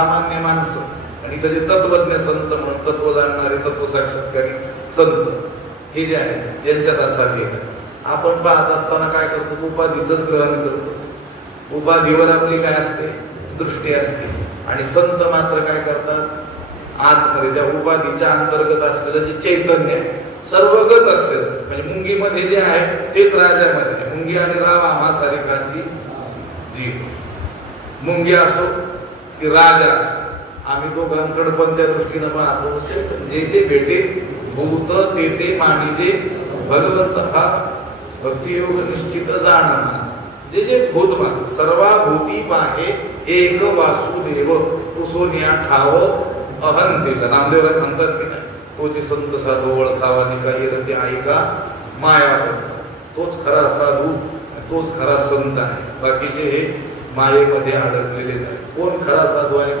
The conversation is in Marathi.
सामान्य माणसं आणि त्याचे तत्वज्ञ संत म्हणून तत्व जाणणारे तत्व साक्षात्कारी संत हे जे आहेत यांच्यात असा भेद. आपण पाहत असताना काय करतो, उपाधीच ग्रहण करतो. उपाधीवर आपली काय असते, दृष्टी असते. आणि संत मात्र काय करतात, आतमध्ये त्या उपाधीच्या अंतर्गत असलेलं जे चैतन्य आहे सर्वगत असलेलं, म्हणजे मुंगीमध्ये जे आहे तेच राजामध्ये आहे. मुंगी आणि राव आम्हा सारिकाची जीव. मुंगी असो की राजा असो, आम्ही दोघांकडे पण त्या दृष्टीनं पाहतो. जे जे भेटे भूत ते ते मानिजे भगवंत हा भक्तियोग निश्चित जाणना. जे जे भूत मान सर्वा भूती पाहे एक वासुदेव तो सोनिया ठाव अहंतेचा. नामदेव म्हणतात की नाही, तोचे संत साधू ओळखावा निकाय रते ऐका माया, तोच खरा साधू तोच खरा संत आहे. बाकीचे हे मायेमध्ये अडकलेले आहे. कोण खरा साधू आहे